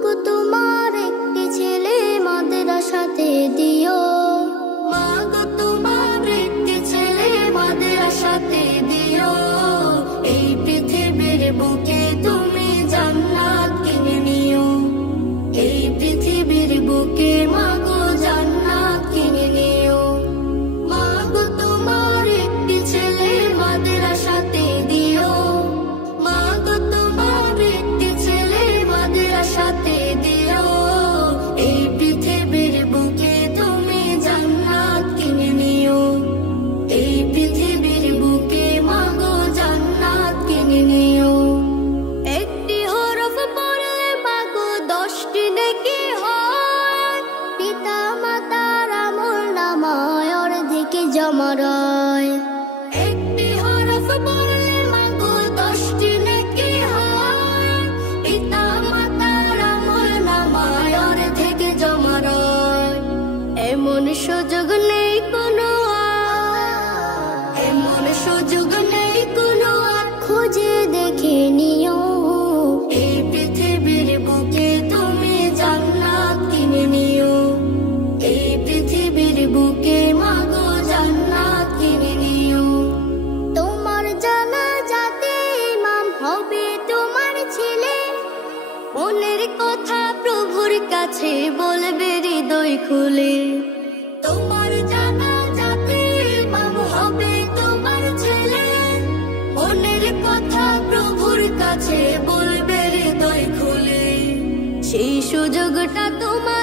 মাগো তোমার একটি ছেলে মাদ্রাসাতে দিও, মাগো তোমার একটি ছেলে মাদ্রাসাতে দিও। এই পৃথিবীর বুকে তুমি জান্নাত কিনে নিও, এই পৃথিবীর বুকে মাগো জান্নাত কিনে নিও। মাগো তোমার একটি ছেলে মাদ্রাসাতে দিও, মাগো তোমার একটি ছেলে মাদ্রাসাতে দিও। এই পৃথিবীর বুকে তুমি জান্নাত কিনে নিও, এই পৃথিবীর বুকে মাগো জান্নাত কিনে নিও। একটি হরফ পড়লে মাগো 10টি নেকি হয়, পিতা মাতার আমলনামায় অর্ধেকে জমা রয়। একটি হরফ পড়লে মাগো 10টি নেকি হয়, পিতা মাতার আমলনামায় অর্ধেকে জমা রয়। এমন সুযোগ নেই কোনো আর, এমন সুযোগ নেই কোনো আর, খুঁজে দেখে নিও। এই পৃথিবীর বুকে তুমি জান্নাত কিনে নিও, এই পৃথিবীর বুকে মাগো জান্নাত কিনে নিও। তোমার জানাজাতে ইমাম হবে তোমার ছেলে, মনের কথা প্রভুর কাছে বলবে হৃদয় খুলে। তোমার জানাজাতে ইমাম হবে তোমার ছেলে, মনের কথা প্রভুর কাছে বলবে হৃদয় খুলে। সেই সুযোগটা তোমার